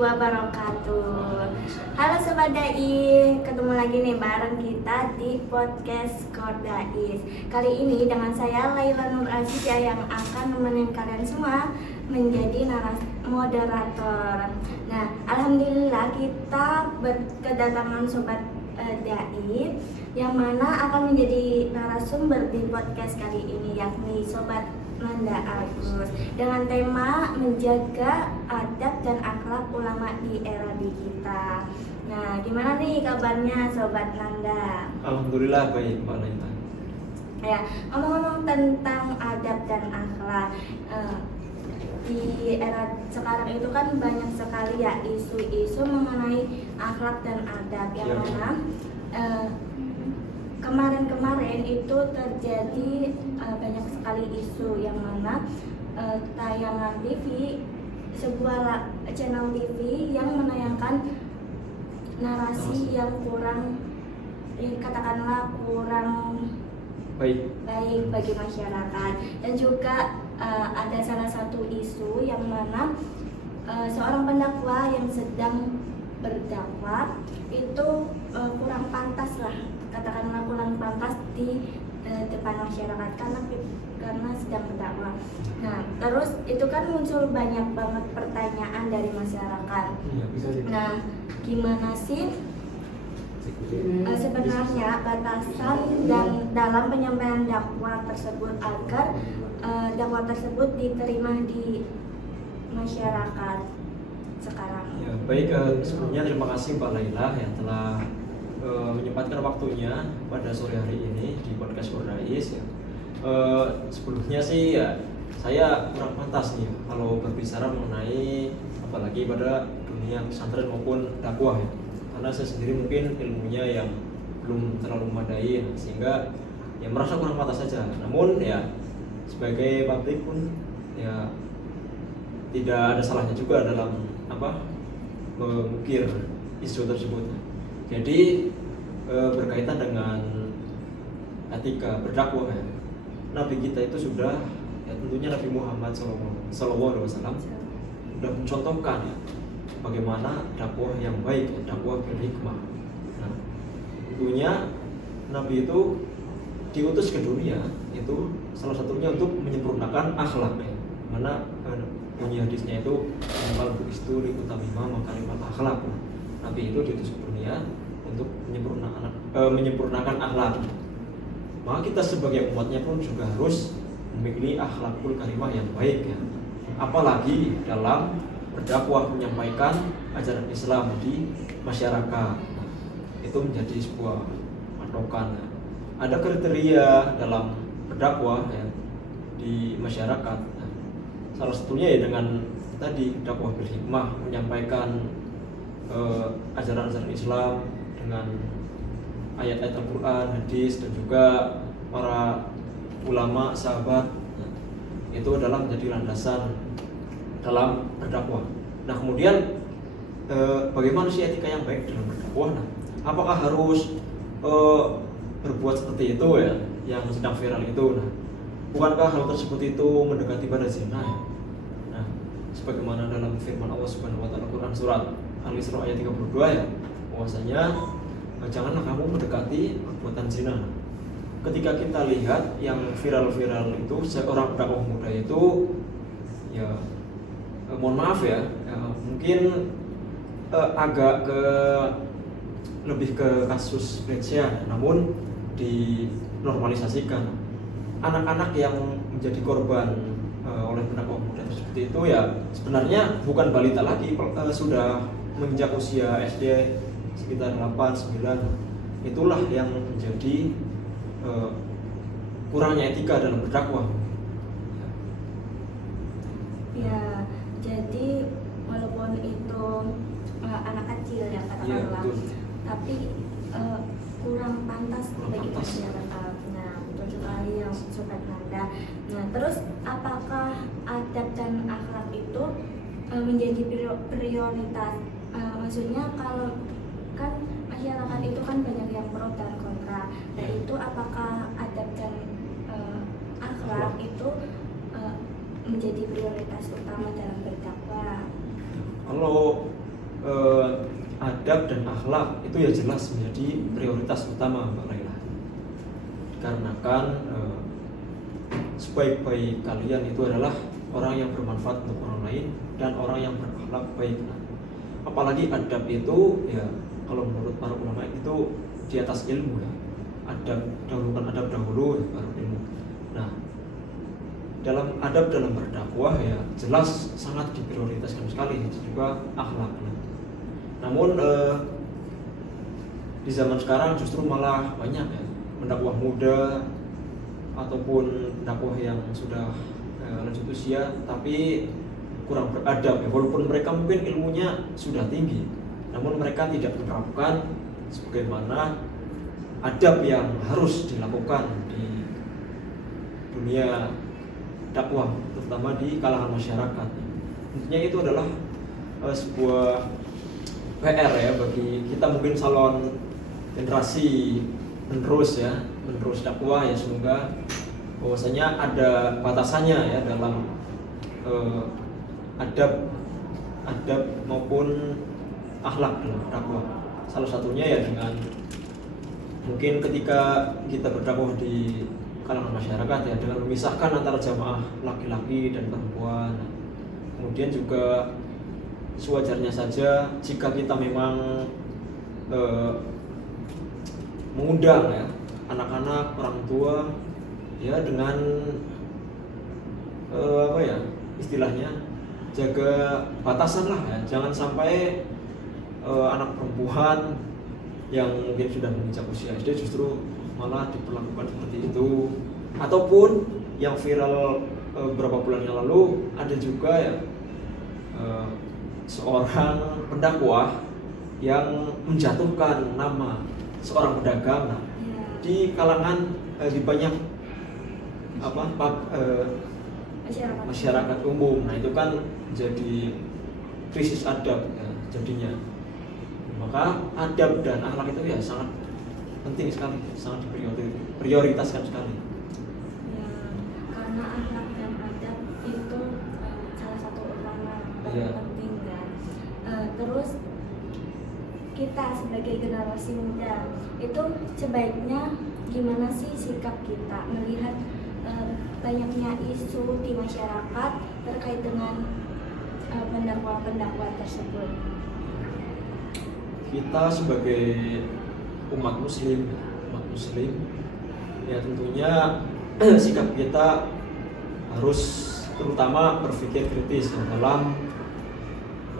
wabarakatuh. Halo Sobat Dai, ketemu lagi nih bareng kita di podcast Kordais. Kali ini dengan saya Laila Nur Azizah yang akan nemenin kalian semua menjadi moderator. Nah, alhamdulillah kita kedatangan Sobat Dai yang mana akan menjadi narasumber di podcast kali ini, yakni Sobat Nanda Agus, dengan tema menjaga adab dan akhlak ulama di era digital. Nah, gimana nih kabarnya Sobat Nanda? Alhamdulillah baik Mbak Laila. Ya, ngomong-ngomong tentang adab dan akhlak, di era sekarang itu kan banyak sekali ya isu-isu mengenai akhlak dan adab yang mana kemarin-kemarin itu terjadi banyak sekali isu yang mana tayangan TV, sebuah channel TV yang menayangkan narasi yang kurang, katakanlah kurang baik bagi masyarakat. Dan juga ada salah satu isu yang mana seorang pendakwah yang sedang berdakwah itu kurang pantas lah, katakanlah kurang pantas di depan masyarakat karena sedang berdakwah. Nah, terus itu kan muncul banyak banget pertanyaan dari masyarakat. Nah, gimana sih sebenarnya batasan dan dalam penyampaian dakwah tersebut agar dakwah tersebut diterima di masyarakat sekarang? Ya, baik, sebelumnya terima kasih Mbak Laila yang telah menyempatkan waktunya pada sore hari ini di podcast Kordais ya. Sebelumnya sih ya saya kurang pantas nih kalau berbicara mengenai apalagi pada dunia pesantren maupun dakwah ya, karena saya sendiri mungkin ilmunya yang belum terlalu memadai ya, sehingga ya merasa kurang pantas saja. Namun ya sebagai publik pun ya tidak ada salahnya juga dalam mengukir isu tersebut. Jadi berkaitan dengan etika berdakwah ya, Nabi kita itu sudah ya, tentunya Nabi Muhammad SAW sudah mencontohkan ya, bagaimana dakwah yang baik, dakwah berhikmah. Nah, tentunya Nabi itu diutus ke dunia itu salah satunya untuk menyempurnakan akhlak ya. Mana bunyi hadisnya itu amal buistu li utamima makarimat akhlak. Nabi itu diutus ke dunia untuk menyempurnakan akhlak. Maka kita sebagai umatnya pun juga harus memiliki akhlakul karimah yang baik ya. Apalagi dalam berdakwah menyampaikan ajaran Islam di masyarakat. Itu menjadi sebuah patokan. Ada kriteria dalam berdakwah ya, di masyarakat. Salah satunya ya dengan tadi dakwah berhikmah, menyampaikan ajaran-ajaran Islam dengan ayat-ayat Al-Quran, hadis, dan juga para ulama, sahabat. Itu adalah menjadi landasan dalam berdakwah. Nah, kemudian bagaimana sih etika yang baik dalam berdakwah? Nah, apakah harus berbuat seperti itu ya, yang sedang viral itu? Nah, bukankah hal tersebut itu mendekati pada zina ya? Nah, sebagaimana dalam firman Allah Subhanahu wa taala Quran surat Al-Isra ayat 32 ya, bahwasanya janganlah kamu mendekati perbuatan zina. Ketika kita lihat yang viral-viral itu, seorang dakwah muda itu ya mohon maaf ya, mungkin agak lebih ke kasus pelecehan, namun dinormalisasikan. Anak-anak yang menjadi korban oleh pendakwah muda tersebut itu ya sebenarnya bukan balita lagi, sudah menginjak usia SD sekitar 8, 9. Itulah yang menjadi kurangnya etika dalam berdakwah. Ya, jadi walaupun itu anak kecil ya katakanlah, tapi kurang pantas bagi masyarakat. Nah, betul sekali yang Sobat Nanda. Nah, terus apakah adab dan akhlak itu menjadi prioritas? Maksudnya kalau kan masyarakat itu kan banyak yang pro dan kontra. Nah, itu apakah adab dan akhlak itu menjadi prioritas utama dalam berdakwah? Kalau adab dan akhlak itu ya jelas menjadi prioritas utama Mbak Laila. Dikarenakan sebaik-baik kalian itu adalah orang yang bermanfaat untuk orang lain dan orang yang berakhlak baik. Apalagi adab itu ya kalau menurut para ulama itu di atas ilmu ya. Adab dahulukan adab dahulu baru ilmu. Nah, dalam adab dalam berdakwah ya jelas sangat diprioritaskan sekali juga akhlak. Namun di zaman sekarang justru malah banyak ya pendakwah muda ataupun pendakwah yang sudah lanjut usia tapi kurang beradab ya, walaupun mereka mungkin ilmunya sudah tinggi namun mereka tidak menerapkan sebagaimana adab yang harus dilakukan di dunia dakwah terutama di kalangan masyarakat. Intinya itu adalah sebuah PR ya bagi kita mungkin salon generasi menerus dakwah ya, semoga bahwasanya ada batasannya ya dalam adab maupun akhlak dalam dakwah. Salah satunya ya dengan mungkin ketika kita berdakwah di kalangan masyarakat ya dengan memisahkan antara jamaah laki-laki dan perempuan. Kemudian juga sewajarnya saja jika kita memang mengundang ya anak-anak, orang tua ya dengan istilahnya jaga batasan lah ya, jangan sampai anak perempuan yang mungkin sudah menginjak usia SD justru malah diperlakukan seperti itu. Ataupun yang viral beberapa bulan yang lalu ada juga ya seorang pendakwah yang menjatuhkan nama seorang pedagang di kalangan di banyak masyarakat umum. Nah itu kan jadi krisis adab ya, jadinya. Maka adab dan akhlak itu ya sangat penting sekali, sangat prioritaskan sekali. Ya, karena akhlak dan adab itu salah satu utama penting kan. Terus kita sebagai generasi muda itu sebaiknya gimana sih sikap kita melihat banyaknya isu di masyarakat terkait dengan pendakwa tersebut? Kita sebagai umat muslim ya tentunya sikap kita harus terutama berpikir kritis dalam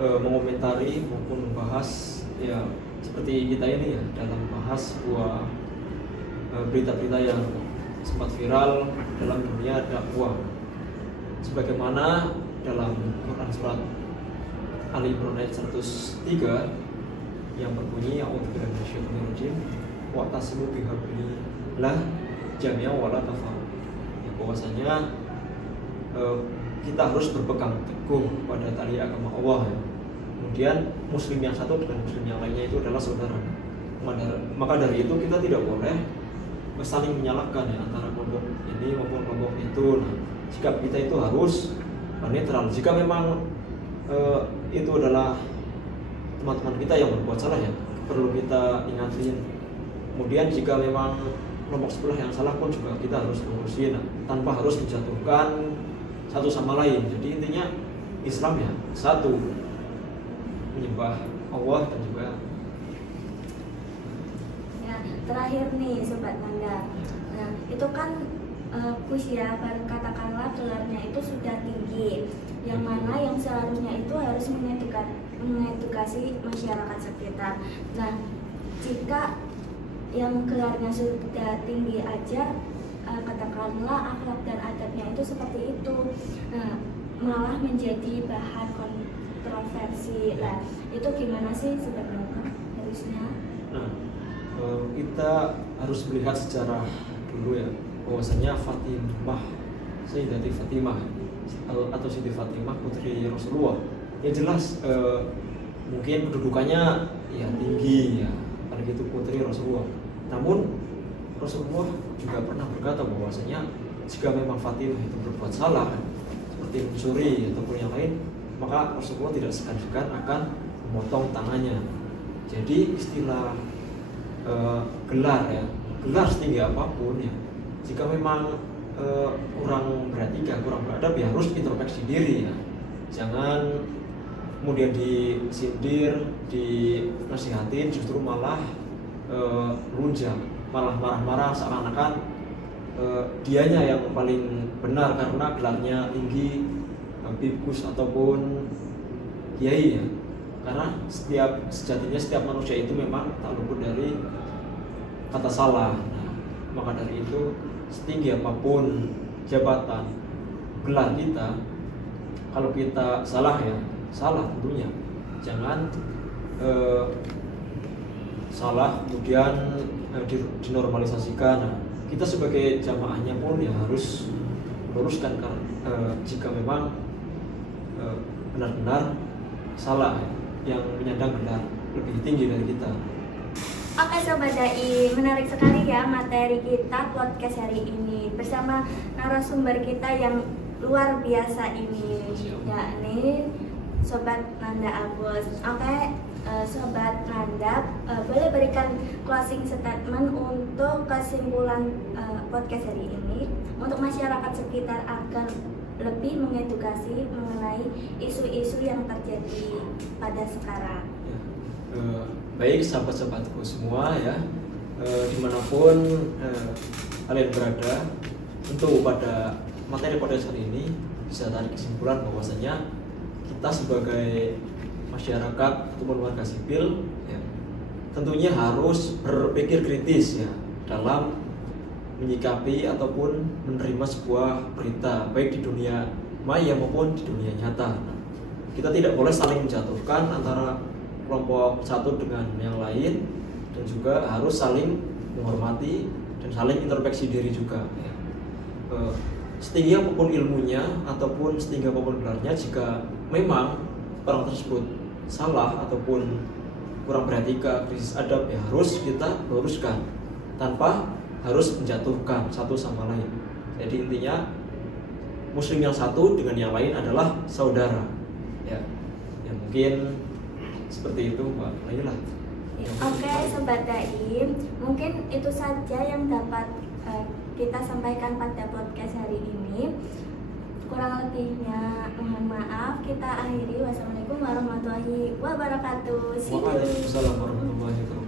mengomentari maupun membahas ya seperti kita ini ya dalam membahas sebuah berita-berita yang sempat viral dalam dunia dakwah, sebagaimana dalam Quran surat Ali Imran ayat 103 yang berbunyi a'udzubillahi minasyaitonir rajim wa tasimu bihablillah jami'an wa la tafarraqu. Ya bahwasanya kita harus berpegang teguh pada tali agama Allah ya. Kemudian muslim yang satu dengan muslim yang lainnya itu adalah saudara. Maka dari itu kita tidak boleh saling menyalahkan ya antara kelompok ini maupun kelompok itu. Nah, sikap kita itu harus netral. Jika memang itu adalah teman-teman kita yang berbuat salah ya perlu kita ingatin. Kemudian jika memang kelompok sebelah yang salah pun juga kita harus lurusin tanpa harus menjatuhkan satu sama lain. Jadi intinya Islam ya satu, menyembah Allah dan juga ya. Terakhir nih Sobat Nanda, nah itu kan usia baru katakanlah gelarnya itu sudah tinggi, yang mana yang seharusnya itu harus mengedukasi masyarakat sekitar. Nah jika yang gelarnya sudah tinggi aja katakanlah akhlak dan adabnya itu seperti itu, nah malah menjadi bahan kontroversi. Nah itu gimana sih sebenarnya harusnya? Nah kita harus melihat sejarah dulu ya, bahwasanya Fatimah, Sayyidati Fatimah atau Siti Fatimah putri Rasulullah ya jelas mungkin kedudukannya ya tinggi ya, apalagi itu putri Rasulullah. Namun Rasulullah juga pernah berkata bahwasanya jika memang Fatimah itu berbuat salah seperti mencuri ataupun yang lain, maka Rasulullah tidak segan-segan akan memotong tangannya. Jadi istilah gelar ya, gelar setinggi apapun ya, jika memang kurang beretika, kurang beradab ya harus introspeksi diri ya. Jangan kemudian disindir, dinasihatin, justru malah lunjang, malah marah-marah seakan-akan dianya yang paling benar karena gelarnya tinggi, bibkus ataupun kiai ya. Karena sejatinya setiap manusia itu memang tak luput dari kata salah. Nah, maka dari itu setinggi apapun jabatan, gelar kita, kalau kita salah ya salah tentunya. Jangan salah kemudian dinormalisasikan. Nah, kita sebagai jamaahnya pun ya harus meluruskan jika memang benar-benar salah yang menyandang gelar lebih tinggi dari kita. Oke Sobat Dai, menarik sekali ya materi kita podcast hari ini bersama narasumber kita yang luar biasa ini, yakni Sobat Nanda Agus. Oke, Sobat Nanda, boleh berikan closing statement untuk kesimpulan podcast hari ini untuk masyarakat sekitar agar lebih mengedukasi mengenai isu-isu yang terjadi pada sekarang. Baik sahabat-sahabatku semua ya, dimanapun kalian berada, tentu pada materi podcast hari ini bisa tarik kesimpulan bahwasanya kita sebagai masyarakat ataupun warga sipil ya, tentunya harus berpikir kritis ya dalam menyikapi ataupun menerima sebuah berita baik di dunia maya maupun di dunia nyata. Kita tidak boleh saling menjatuhkan antara kelompok satu dengan yang lain, dan juga harus saling menghormati dan saling introspeksi diri juga. Setinggi apapun ilmunya ataupun setinggi apapun gelarnya, jika memang orang tersebut salah ataupun kurang beretika, krisis adab, ya harus kita luruskan tanpa harus menjatuhkan satu sama lain. Jadi intinya muslim yang satu dengan yang lain adalah saudara. Ya mungkin seperti itu Mbak Laila. Oke Sobat Dai, mungkin itu saja yang dapat kita sampaikan pada podcast hari ini. Kurang lebihnya mohon maaf. Kita akhiri. Wassalamualaikum warahmatullahi wabarakatuh. Waalaikumsalam warahmatullahi wabarakatuh.